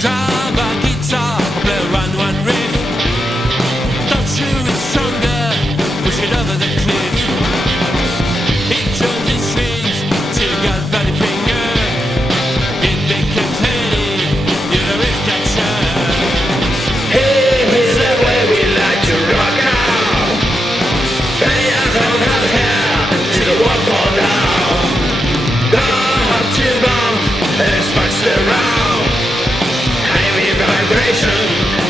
Grab a guitar, play one riff. Don't you is stronger, push it over the cliff. It turns its strings till you got bloody finger. It becomes heady, you're a riff catcher. Hey, here's the way we like to rock out. Play us on out here till the walls fall down. Go up to the bone, and smash the round. Heavy vibration,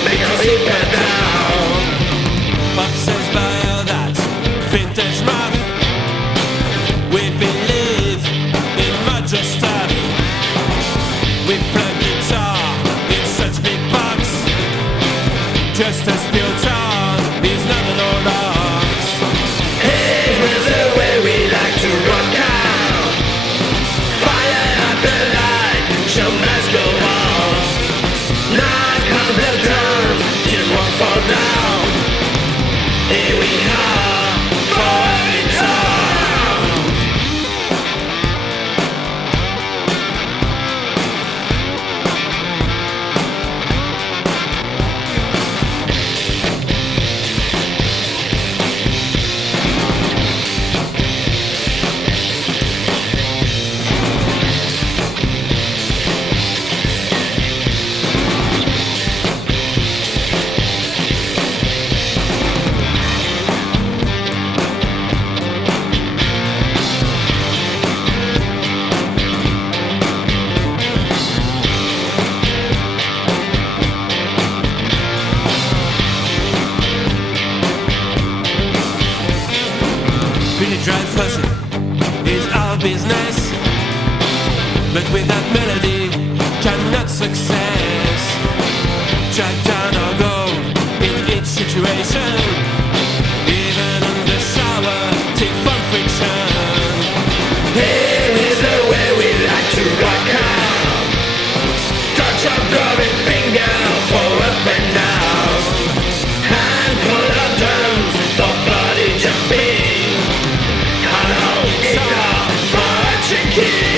make us hit that down. Boxers buy all that vintage muff. We believe in modern stuff. We play guitar in such big box. Just as built on is not an old ox. Hey, here's the way we like to rock out. Fire up the light, show must go on. Knock on the drums, till one fall down. Here we are, for every town. Really dry fuzzy is our business, but without melody cannot success. Jack down or go in each situation, even in the shower, take fun friction. Here is the way we like to rock out. Touch of glowing finger for up and down. Handful of drums for bloody jumping. Hello, guitar for a chicken.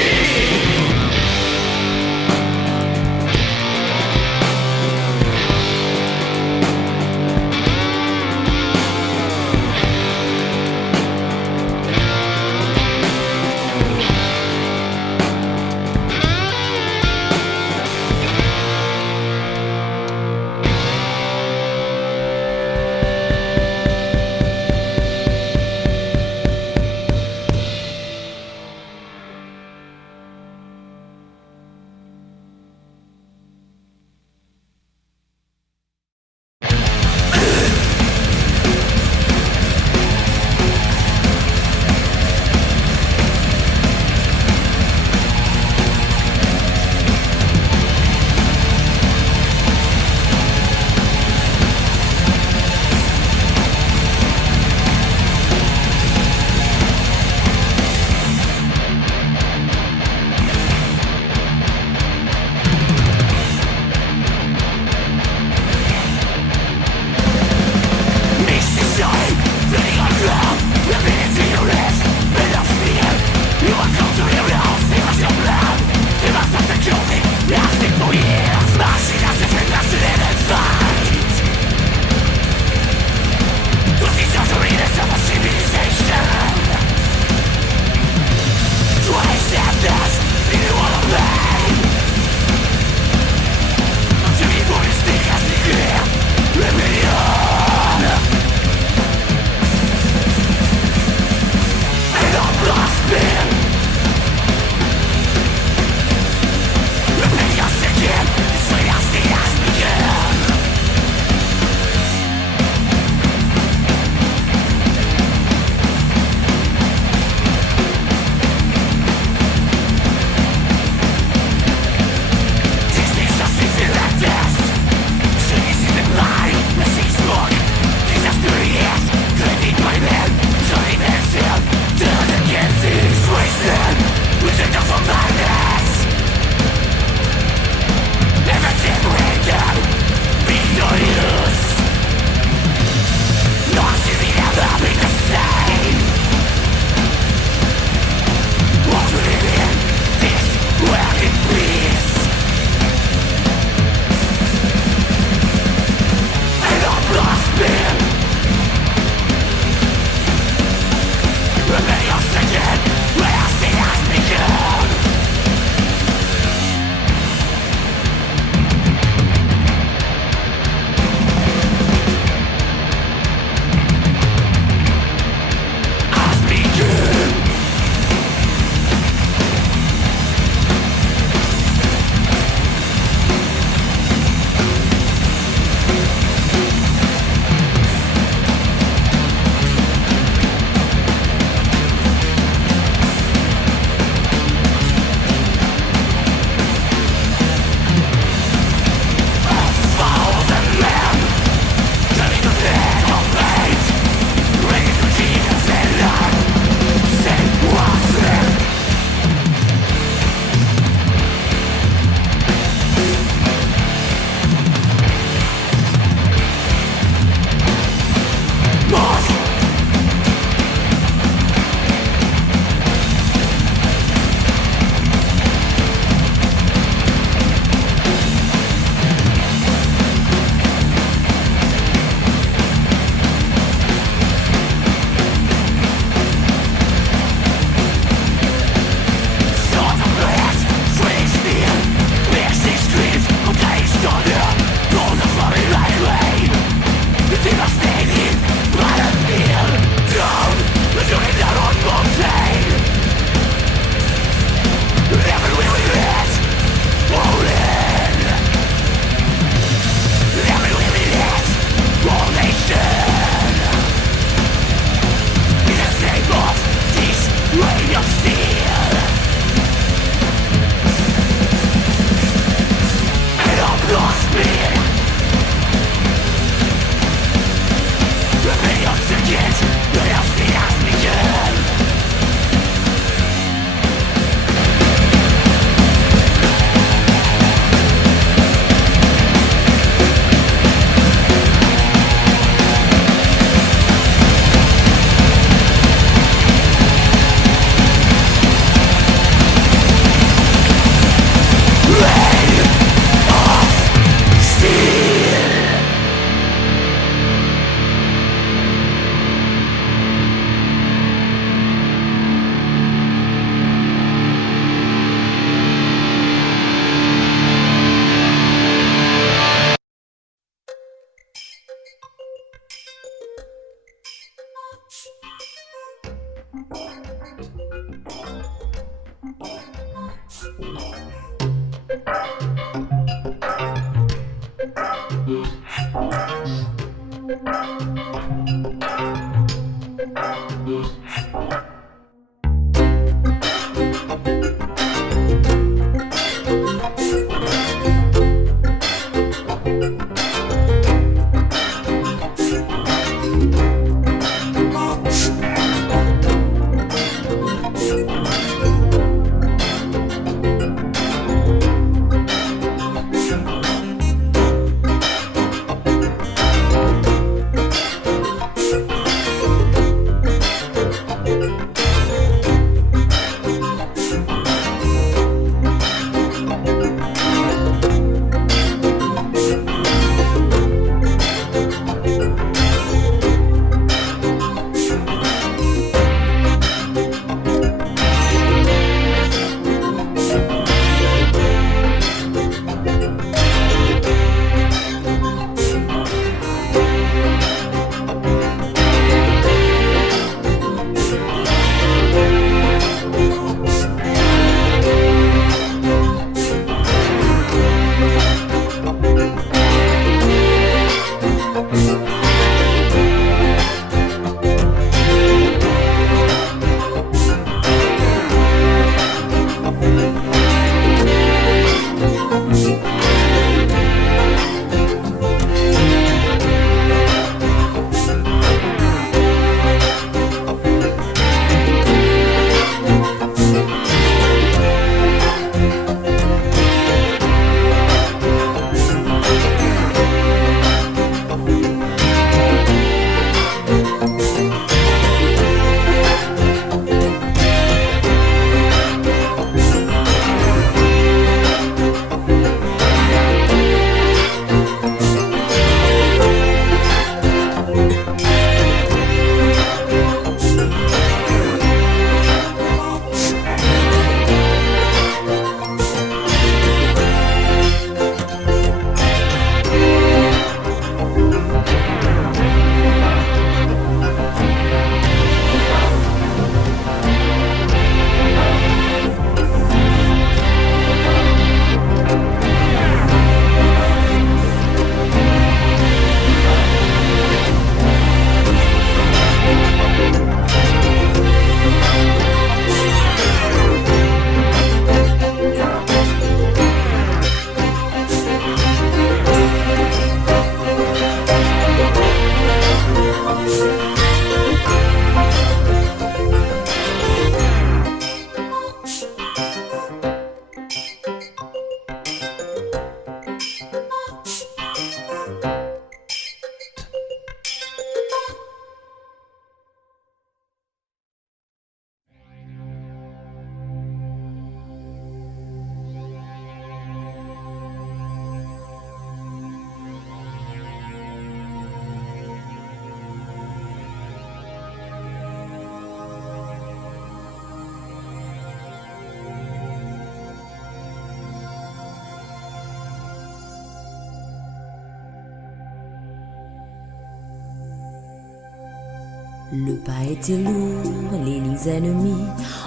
Le pas était lourd, les lignes ennemies,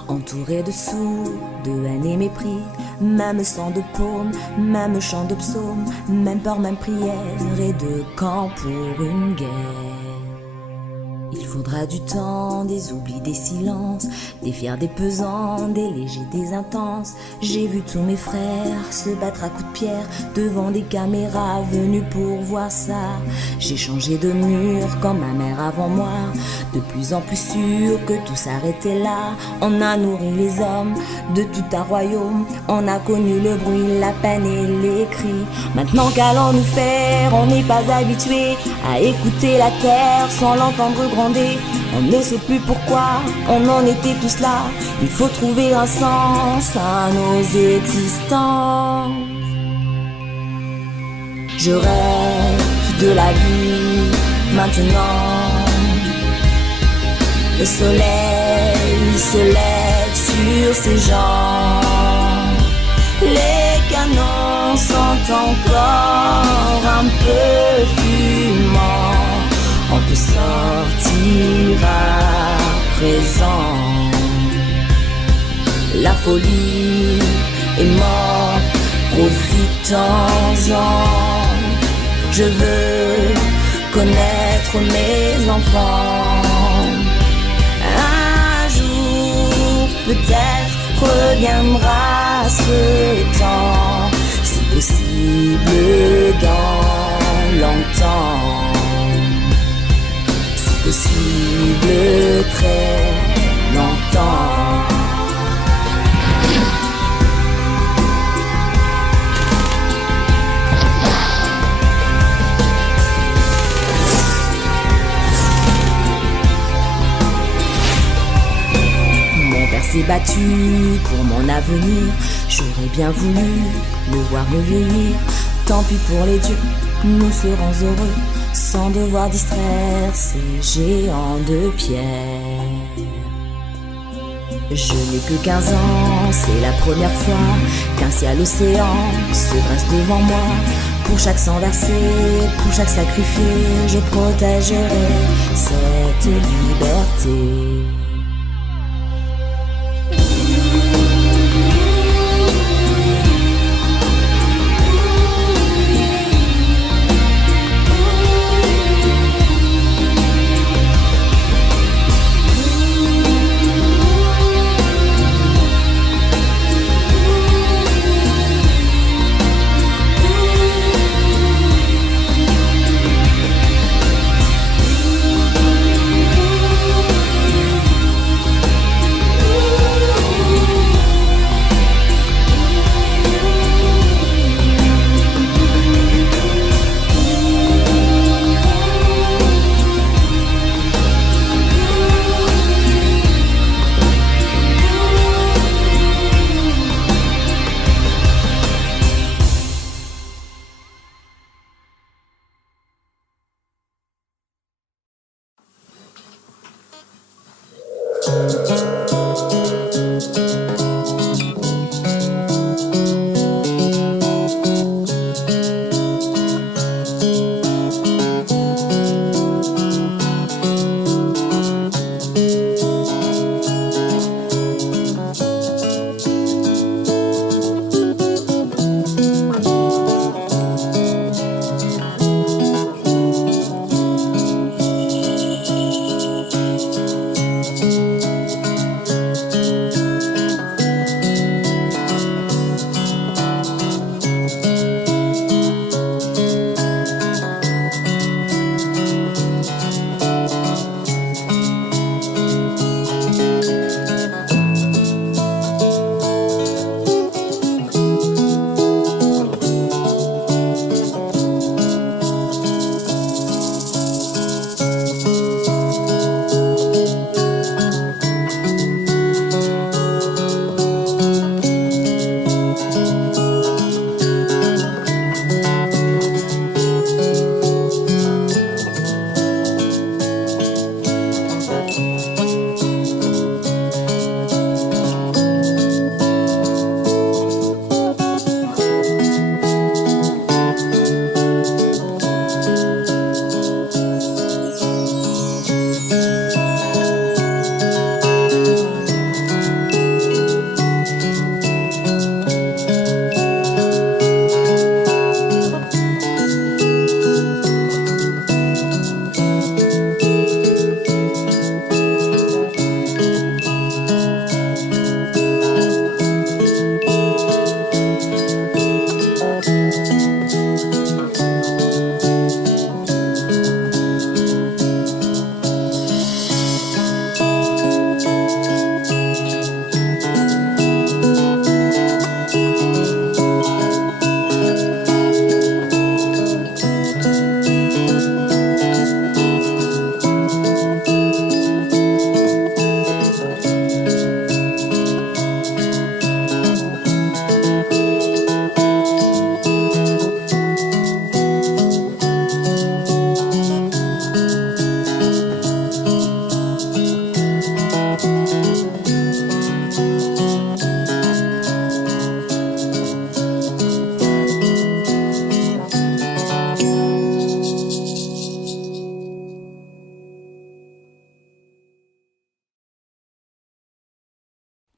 entourées de sourds, de haine et mépris. Même sang de paume, même chant de psaume, même peur, même prière, et de camp pour une guerre. Il faudra du temps, des oublis, des silences, des fiers, des pesants, des légers, des intenses. J'ai vu tous mes frères se battre à coups de pierre devant des caméras venues pour voir ça. J'ai changé de mur comme ma mère avant moi, de plus en plus sûr que tout s'arrêtait là. On a nourri les hommes de tout un royaume, on a connu le bruit, la peine et les cris. Maintenant qu'allons-nous faire? On n'est pas habitué à écouter la terre sans l'entendre gronder. On ne sait plus pourquoi on en était tous là. Il faut trouver un sens à nos existences. Je rêve de la vie maintenant. Le soleil se lève sur ses jambes. Les canons sont encore un peu fumants. On peut sortir à présent. La folie est morte, profitons-en. Je veux connaître mes enfants. Un jour peut-être reviendra ce temps, si possible dans longtemps. Possible très longtemps. Mon père s'est battu pour mon avenir. J'aurais bien voulu le voir vieillir. Tant pis pour les dieux, nous serons heureux sans devoir distraire ces géants de pierre. Je n'ai que 15 ans, c'est la première fois qu'un ciel océan se dresse devant moi. Pour chaque sang versé, pour chaque sacrifié, je protégerai cette liberté.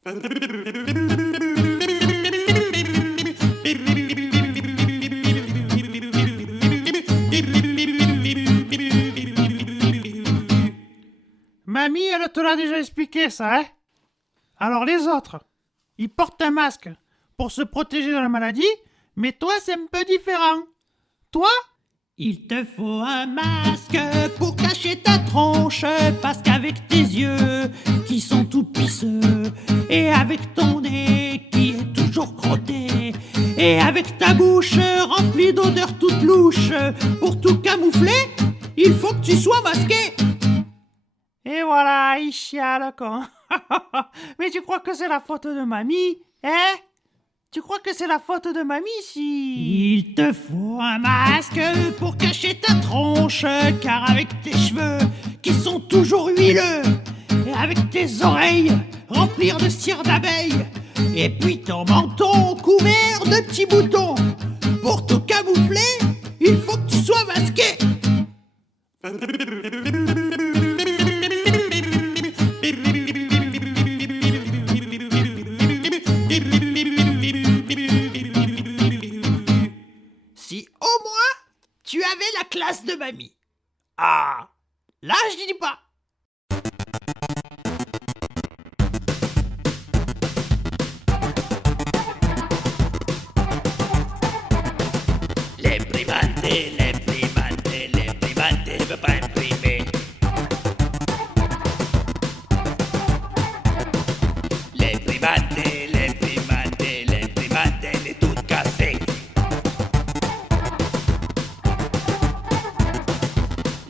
Mamie, elle te l'a déjà expliqué ça, hein? Alors les autres, ils portent un masque pour se protéger de la maladie, mais toi c'est un peu différent. Toi, il te faut un masque pour cacher ta tronche, parce qu'avec tes yeux qui sont tout pisseux, et avec ton nez qui est toujours crotté, et avec ta bouche remplie d'odeurs toutes louches, pour tout camoufler, il faut que tu sois masqué. Et voilà, il chiale, con. Mais tu crois que c'est la faute de mamie, hein? Tu crois que c'est la faute de mamie si... Il te faut un masque pour cacher ta tronche, car avec tes cheveux qui sont toujours huileux, et avec tes oreilles remplies de cire d'abeille, et puis ton menton couvert de petits boutons, pour tout camoufler, il faut que tu sois masqué. Si au moins tu avais la classe de mamie. Ah, là je dis pas. L'imprimante ne veut pas imprimer. L'imprimante elle est toute cassée.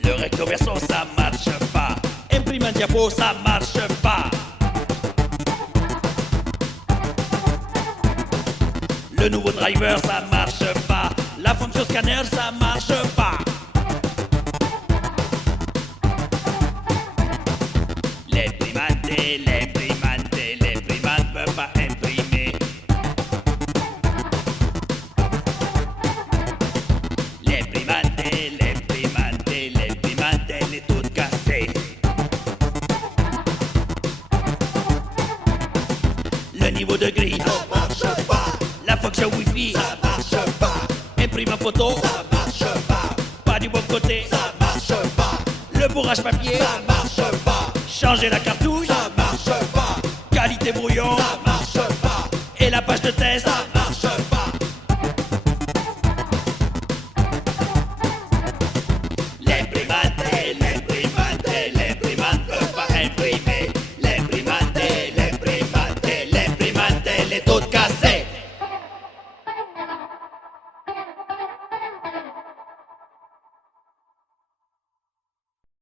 Le recto verso ça marche pas. Imprimante diapo ça marche pas. Le nouveau driver ça marche pas. La fonction scanner ça marche pas. L'imprimante veut pas imprimer. L'imprimante elle est toute cassée. Le niveau de grille ça marche pas. La fonction wifi ça marche pas. Imprimante photo ça marche pas. Pas du bon côté ça marche pas. Le bourrage papier ça marche pas. Changer la cartouche ça marche pas. Qualité brouillon ça marche pas. Et la page de test ça marche pas. L'imprimante veut pas imprimer. L'imprimante elle est toute cassée.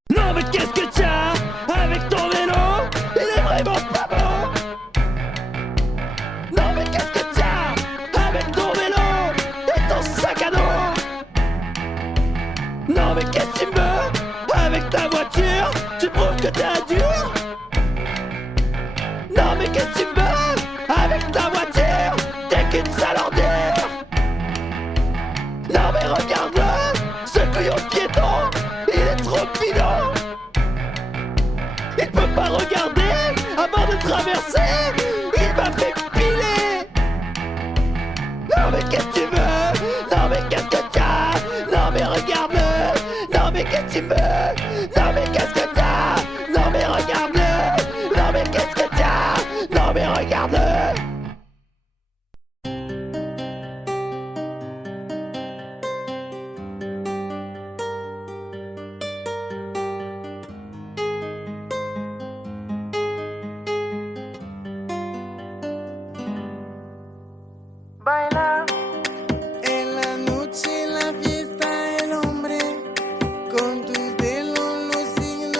Non mais qu'est-ce que t'as avec ton vélo? Il est vraiment pas bon. Non mais qu'est-ce que t'as avec ton vélo et ton sac à dos? Non mais qu'est-ce que tu veux avec ta voiture? Tu prouves que t'es un dur? Non mais qu'est-ce que tu veux avec ta voiture? T'es qu'une sale ordure. Non mais regarde-le, ce couillon de piéton, il est trop bidon. Il peut pas regarder avant de traverser. Il m'a fait piler. Non mais qu'est-ce que tu veux? Non mais qu'est-ce que t'as? Non mais regarde-le. Non mais qu'est-ce que tu veux? Non mais qu'est-ce que t'as? Non mais regarde-le. Non mais qu'est-ce que t'as? Non mais regarde-le. Baila en la noche, la fiesta, el hombre con tus dedos los signos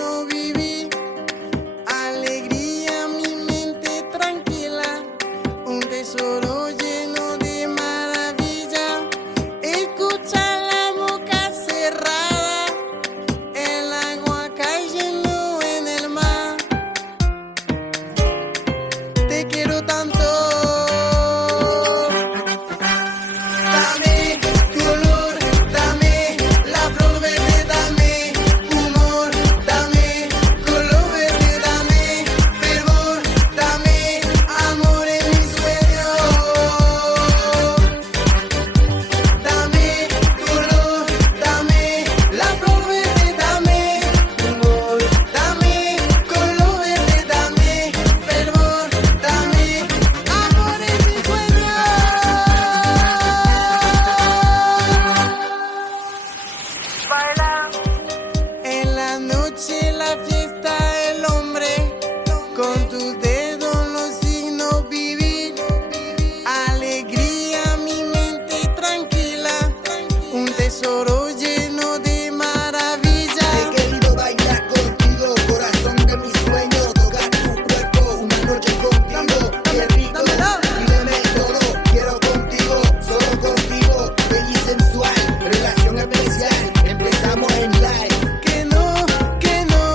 tesoro lleno de maravillas. He querido bailar contigo, corazón de mis sueños, tocar tu cuerpo, una noche contigo, qué rico, pídeme todo, quiero contigo, solo contigo, bella y sensual, relación especial, empezamos en live. Que no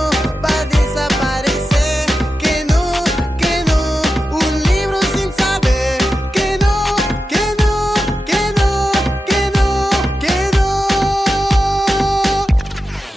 va a desaparecer. Que no, un libro sin saber. Que no.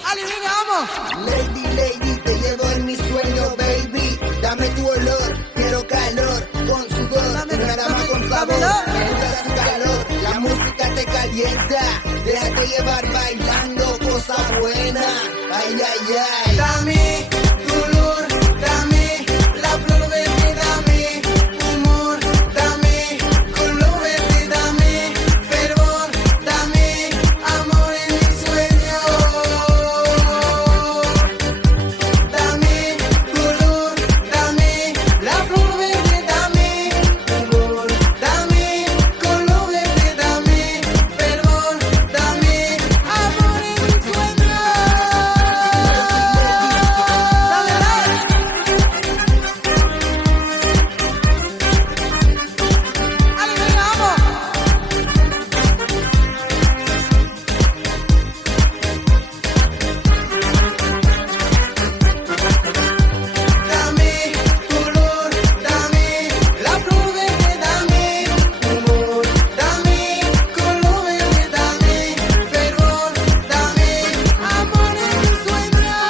¡Ale, venga, vamos! Lady, te llevo en mis sueños, baby, dame tu olor, quiero calor, con sudor, una dama con favor, entra su calor, la música te calienta, déjate llevar bailando, cosa buena, ay, ay, ay. Dame color, dame la flor verde, dame humor, dame color verde, dame fervor, dame amor en mis sueños. Dame color, dame la flor verde, dame humor, dame color verde, dame fervor, dame amor en mis sueños. Dame color, dame la flor verde, dame humor, dame color verde, dame fervor, dame amor en mis sueños.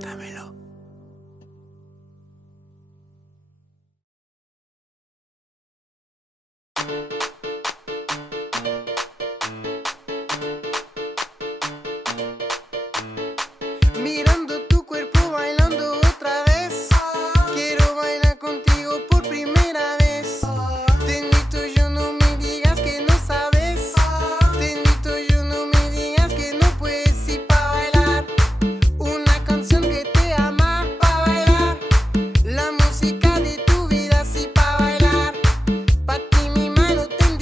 Dámelo. Mirando tu cuerpo bailando otra vez. Quiero bailar contigo por primera vez. Te invito, yo no me digas que no sabes. Te invito, yo no me digas que no puedes ir pa' bailar. Una canción que te ama pa' bailar. La música de tu vida sí pa' bailar. Pa' ti mi mano tengo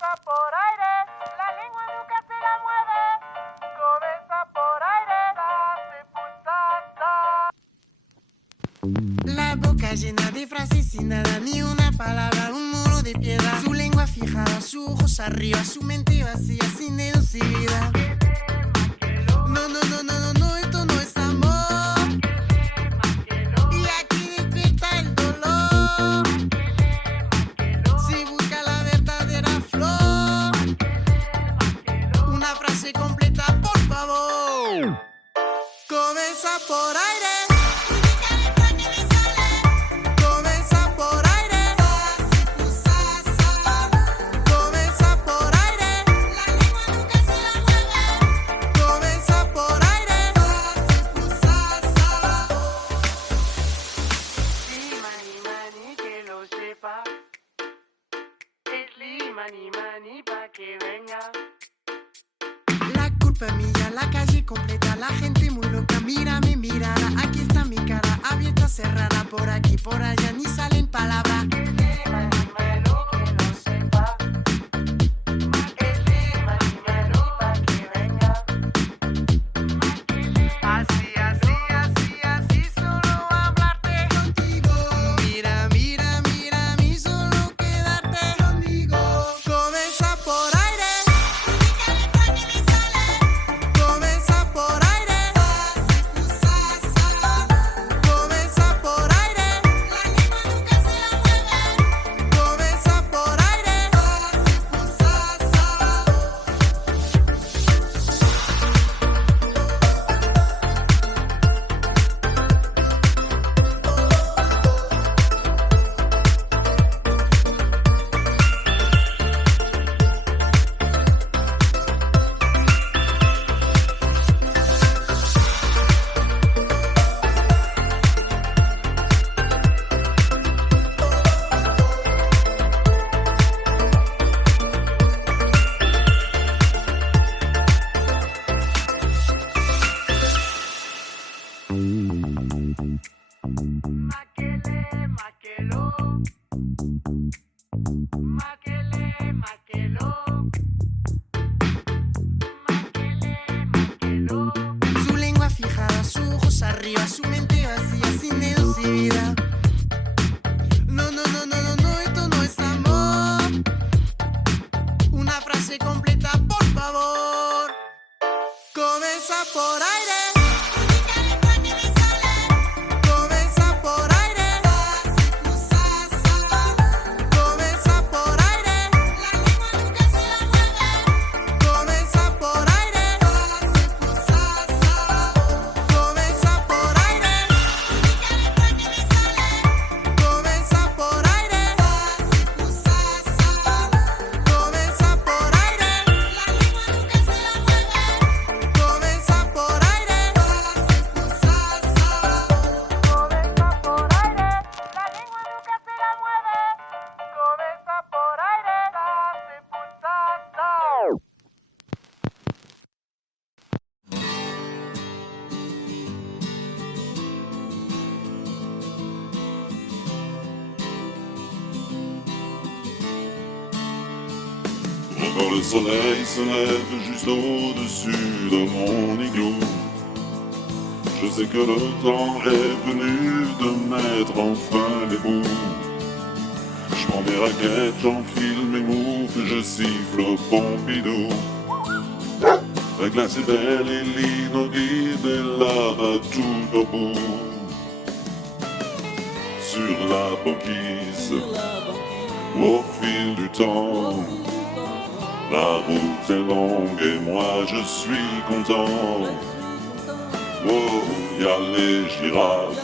Cabeza por aire, la lengua nunca se la mueve. Cabeza por aire, hace putata. La boca llena de frases sin nada, ni una palabra, un muro de piedra. Su lengua fijada, sus ojos arriba, su mente vacía, sin dedos y vida. No, no, no, no, no, no, esto no es amor. Y aquí despierta el dolor. Si busca la verdadera flor, una frase completa, por favor. Cabeza por aire. Cabeza por aire. Cabeza por aire. La lengua nunca se la mueve. Cabeza por aire. Mani, mani, que lo sepa. Es mani, mani, pa' que venga. La culpa es mía, la calle completa, la gente muy loca, mírame, mírala, aquí está mi cara, abierta, cerrada, por aquí, por allá, ni salen palabras. Así, así, así, así, solo hablarte contigo. Mira, mira, mira, a mí solo quedarte conmigo. Cabeza por aire. Cabeza por aire. Cabeza por aire. La lengua nunca se la mueve. Cabeza por aire. Su lengua fijada, sus ojos arriba, su mente vacía, sin dedos y vida. No, no, no, no, no, no, esto no es amor. Una frase completa, por favor. Cabeza por aire. Cabeza por aire. Cabeza por aire. La lengua nunca se la mueve. Cabeza por aire. Cabeza por aire. Cabeza por aire. Cabeza por aire. La lengua nunca se la mueve. Cabeza por aire. Cabeza por aire. La lengua nunca se la mueve. Cabeza por aire. Hace putata. Encore le soleil se lève juste au-dessus de mon igloo. Je sais que le temps est venu de mettre enfin les bouts. Je prends mes raquettes, j'enfile mes moufles, je siffle au Pompidou. La glace est belle et l'inaudible est là à tout au bout. Sur la banquise, au fil du temps, la route est longue et moi je suis content. Oh, y a les girafes,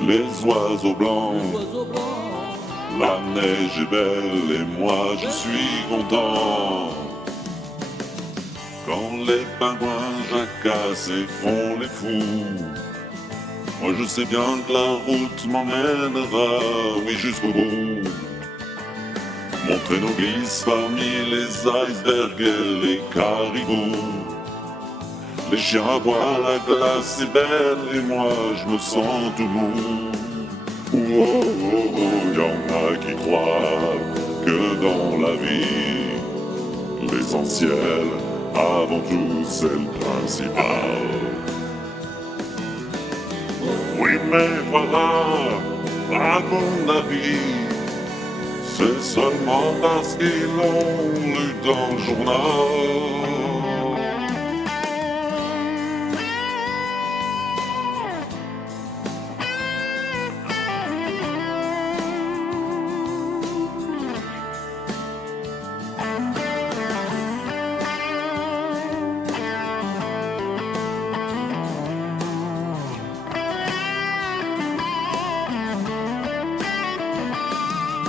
les oiseaux blancs. La neige est belle et moi je suis content. Quand les pingouins jacassent et font les fous, moi je sais bien que la route m'emmènera, oui, jusqu'au bout. Mon traîneau glisse parmi les icebergs et les caribous. Les chiens aboient, la glace est belle et moi je me sens tout mou. Oh, oh, oh, y'en a qui croient que dans la vie, l'essentiel, avant tout, c'est le principal. Oui, mais voilà, à mon avis, c'est seulement parce qu'ils l'ont lu dans le journal.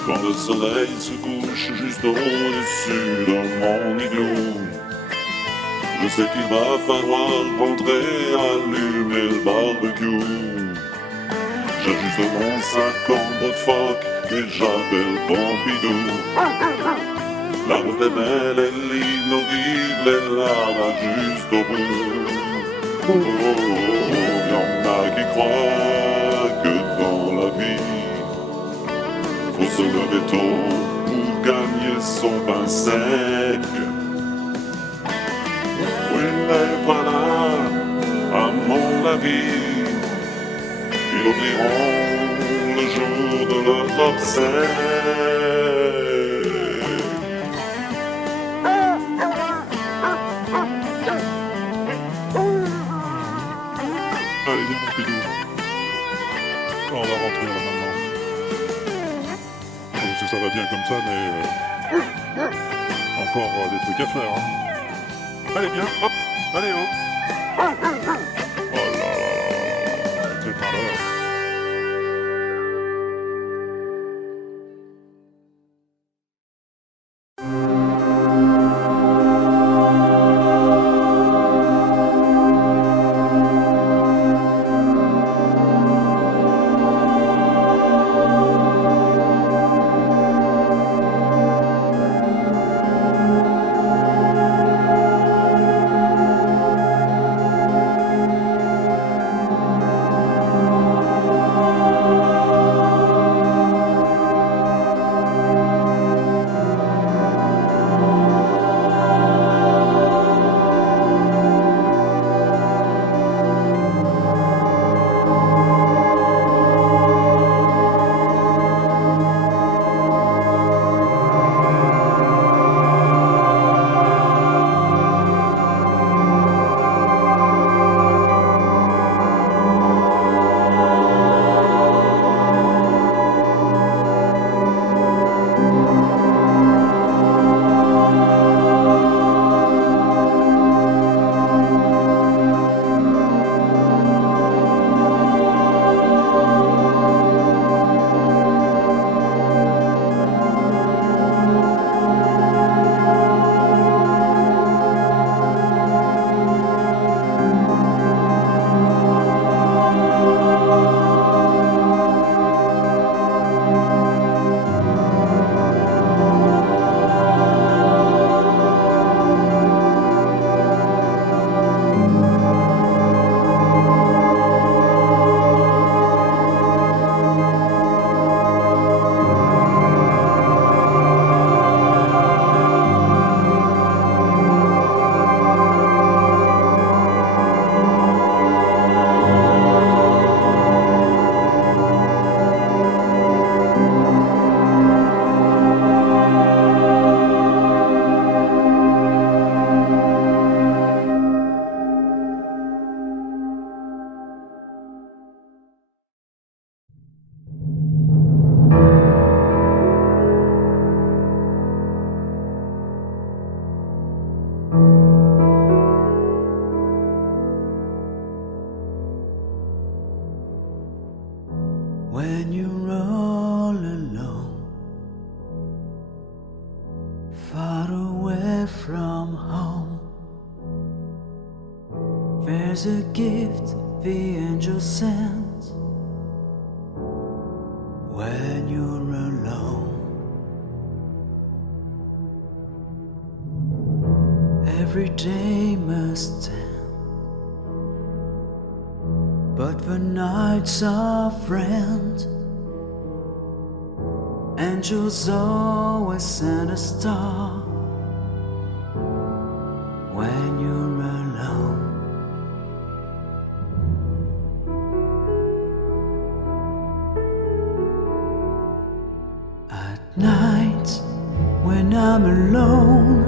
Quand le soleil se couche juste au-dessus de mon igloo, je sais qu'il va falloir rentrer allumer le barbecue. J'ajuste mon sac en bois de phoque et j'appelle Pompidou. La route est belle et l'inaudible est là juste au bout. Oh, oh, oh, y'en a qui croient que dans la vie faut se lever tôt pour gagner son pain sec. Oui, mais voilà, à mon avis, ils oublieront le jour de leurs obsèques. Allez, viens mon Pidou. On va rentrer là maintenant. Je sais que ça va bien comme ça, mais encore des trucs à faire. Hein. Allez, viens, hop, allez, hop. Oh là là là là, c'est pas l'heure. When you're all alone, far away from home, there's a gift the angel sends. When you're alone, every day must end, but the night's our friend, Angels always send a star when you're alone. At night, when I'm alone,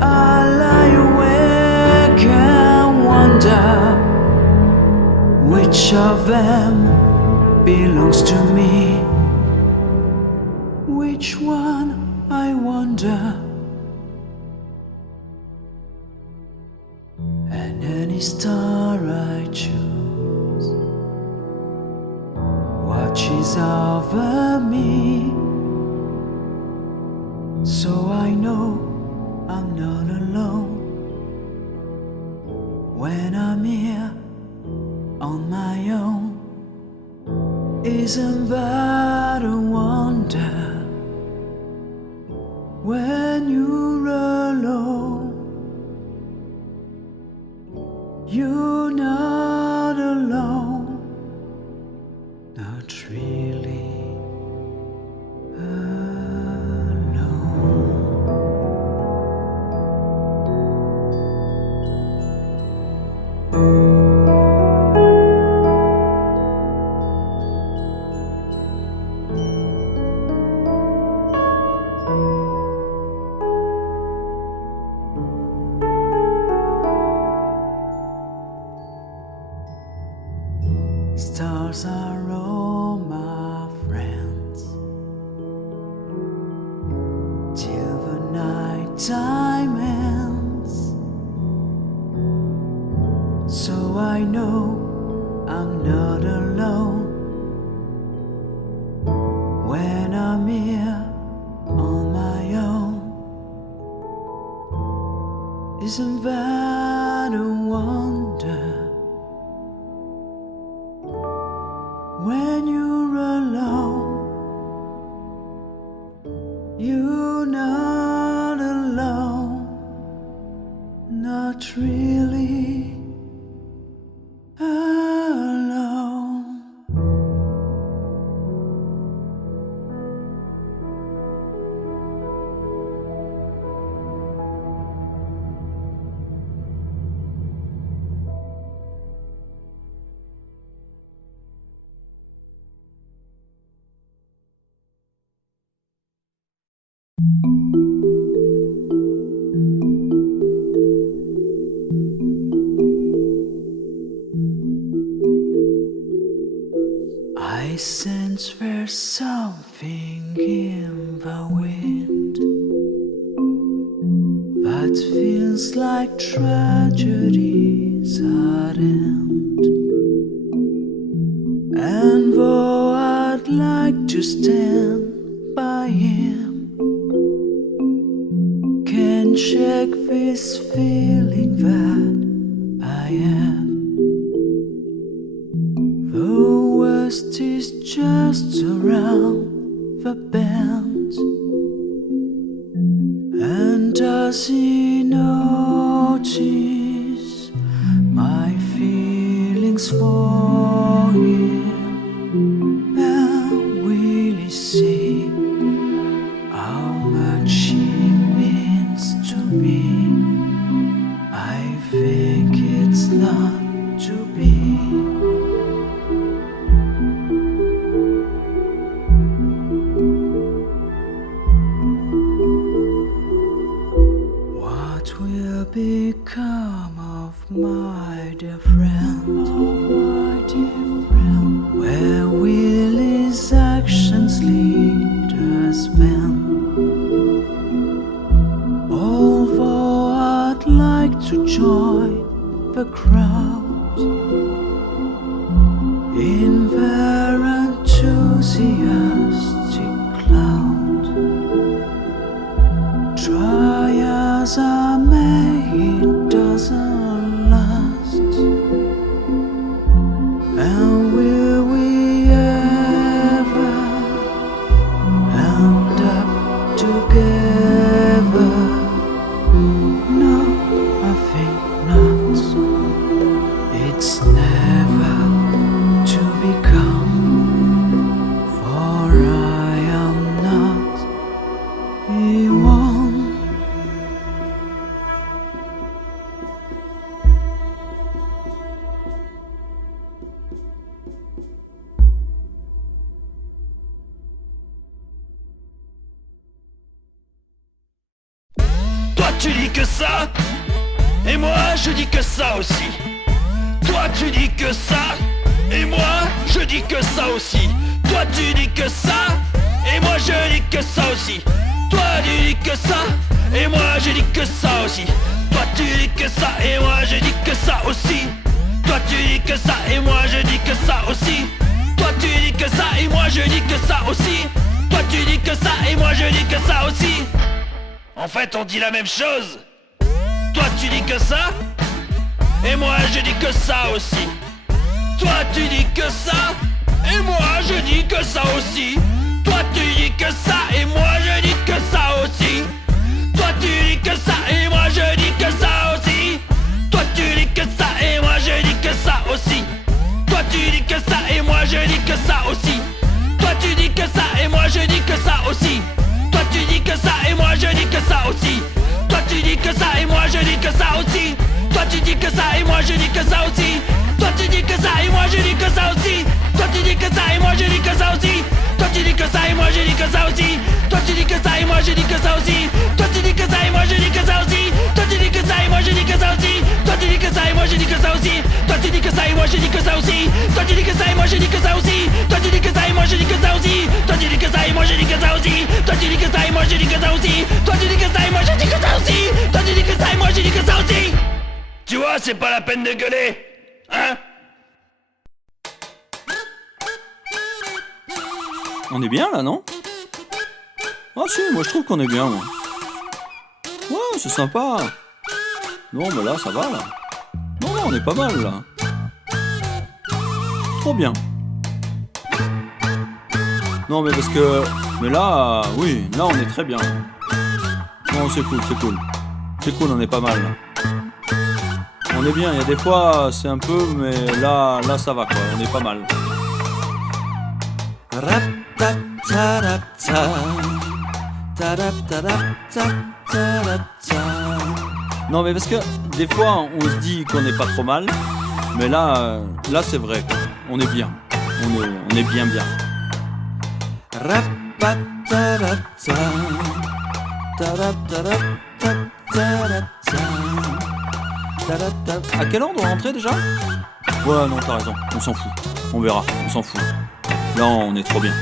I lie awake and wonder which of them belongs to me. Which one, I wonder. And any star I choose watches over me, so I know I'm not alone when I'm here on my own. Isn't that a wonder? When you're alone, you're not alone, not really stars are all my friends till the night time ends, so I know I'm not alone when I'm here on my own. Isn't that a wonder? When you're alone, you're not alone, not really alone. I sense there's something in the wind that feels like tragedy's at end. And though I'd like to stand by him, can't shake this feeling that I have. The worst is just around the bend. And does he notice my feelings for him? And will he see how much he means to me? I think it's not to be. What will become of my dear friend? Where will his actions lead us then? Although I'd like to join the crowd in their enthusiastic cloud, try as I may, it doesn't last. And will we ever end up together? No, I think not. It's never to become, for tu dis que ça, et moi je dis que ça aussi. Toi tu dis que ça, et moi je dis que ça aussi. Toi tu dis que ça, et moi je dis que ça aussi. Toi tu dis que ça, et moi je dis que ça aussi. Toi tu dis que ça, et moi je dis que ça aussi. Toi tu dis que ça, et moi je dis que ça aussi. Toi tu dis que ça, et moi je dis que ça aussi. Toi tu dis que ça, et moi je dis que ça aussi. En fait on dit la même chose. Toi tu dis que ça, et moi je dis que ça aussi. Toi tu dis que ça, et moi je dis que ça aussi. Toi tu dis que ça, et moi je dis que ça aussi. Toi tu dis que ça, et moi je dis que ça aussi. Toi tu dis que ça, et moi je dis que ça aussi. Toi tu dis que ça, et moi je dis que ça aussi. Toi tu dis que ça, et moi je dis que ça aussi. Toi tu dis que ça, et moi je dis que ça aussi. Toi tu dis que ça, et moi je dis que ça aussi. Toi tu dis que ça, et moi je dis que ça aussi. Toi tu dis que ça, et moi je dis que ça aussi. Toi tu dis que ça, et moi je dis que ça aussi. Toi tu dis que ça, et moi je dis que ça aussi. Toi tu dis que ça, et moi je dis que ça aussi. Toi tu dis que ça, et moi je dis que ça aussi. Toi tu dis que ça, et moi je dis que ça aussi. Toi tu dis que ça, et moi je dis que ça aussi. Toi tu dis que ça, et moi je dis que ça aussi. Toi tu dis que ça, et moi je dis que ça aussi. Toi tu dis que ça, et moi je dis que ça aussi. Toi tu dis que ça, et moi je dis que ça aussi. Toi tu dis que ça, et moi je dis que ça aussi. Toi tu dis que ça, et moi je dis que ça aussi. Toi tu dis que ça, et moi je dis que ça aussi. Tu vois, c'est pas la peine de gueuler, hein? On est bien là, non? Ah si, moi je trouve qu'on est bien, moi. Ouais, c'est sympa. Non, mais là, ça va, là. Non, on est pas mal, là. Trop bien. Non, mais parce que... Mais là, oui, là, on est très bien. Non, c'est cool, c'est cool. C'est cool, on est pas mal, là. On est bien, il y a des fois, c'est un peu, mais là, ça va, quoi. On est pas mal. Non mais parce que des fois on se dit qu'on n'est pas trop mal, mais là c'est vrai quoi. On est bien, on est bien. À quelle heure on doit rentrer déjà? Ouais non t'as raison, on s'en fout, on verra, on s'en fout. Là on est trop bien.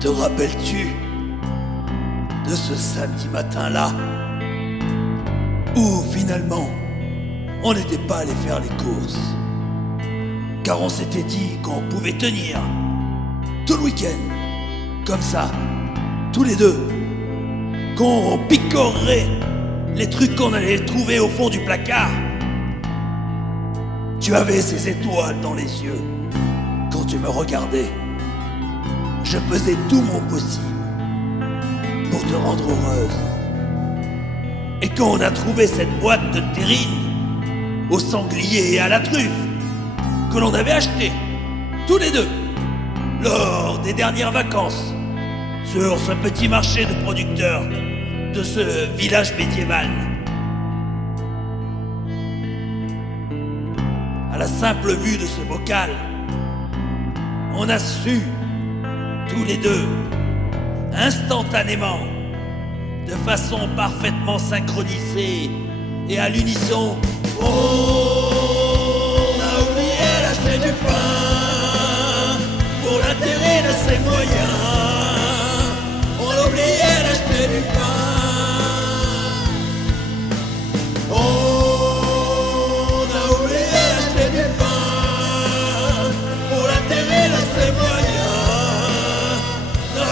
Te rappelles-tu de ce samedi matin-là où finalement on n'était pas allé faire les courses car on s'était dit qu'on pouvait tenir tout le week-end comme ça, tous les deux, qu'on picorerait les trucs qu'on allait trouver au fond du placard. Tu avais ces étoiles dans les yeux quand tu me regardais. Je faisais tout mon possible pour te rendre heureuse. Et quand on a trouvé cette boîte de terrine au sanglier et à la truffe que l'on avait acheté tous les deux lors des dernières vacances sur ce petit marché de producteurs de ce village médiéval, à la simple vue de ce bocal, on a su tous les deux, instantanément, de façon parfaitement synchronisée et à l'unisson, on a oublié d'acheter du pain pour l'intérêt de ses moyens. On a oublié d'acheter du pain. On a oublié d'acheter du pain pour l'intérêt de ses moyens.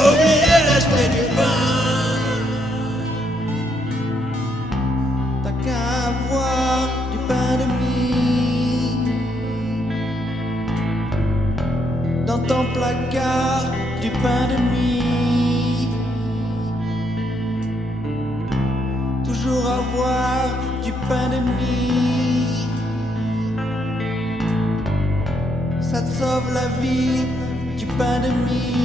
Oublié d'acheter du pain. T'as qu'à avoir du pain de mie dans ton placard, du pain de mie. toujours avoir du pain de mie. Ça te sauve la vie, du pain de mie.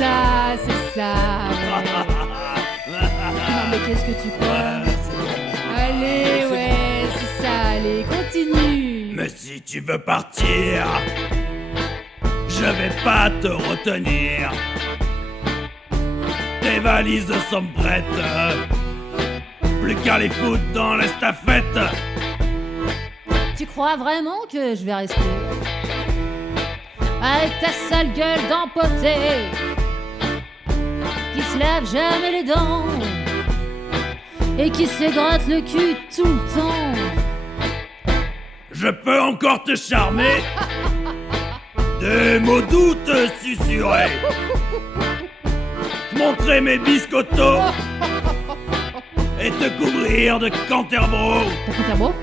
c'est ça. Ouais. Non, mais qu'est-ce que tu crois? Allez, ouais, c'est ça, allez, continue. Mais si tu veux partir, je vais pas te retenir. Tes valises sont prêtes, plus qu'à les foutre dans l'estafette. Tu crois vraiment que je vais rester avec ta sale gueule d'empotée qui se lave jamais les dents et qui se gratte le cul tout le temps? Je peux encore te charmer, des mots doux te susurrer, montrer mes biscottos et te couvrir de Canterbro. T'as Canterbro?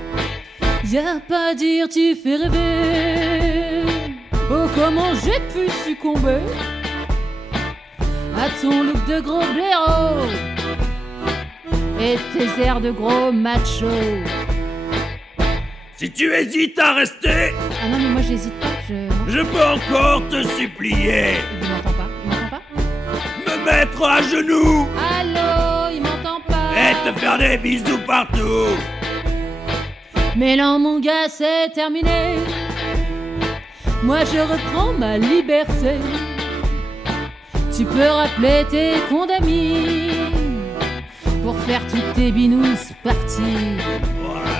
Y'a pas à dire, tu fais rêver. Oh, comment j'ai pu succomber à ton look de gros blaireau et tes airs de gros macho. Si tu hésites à rester, Ah non, mais moi j'hésite pas, je peux encore te supplier. Il m'entend pas, il m'entend pas. Me mettre à genoux Allô, il m'entend pas. et te faire des bisous partout. Mais non, mon gars, c'est terminé. Moi, je reprends ma liberté. Tu peux rappeler tes condamis pour faire toutes tes binous parties. Voilà.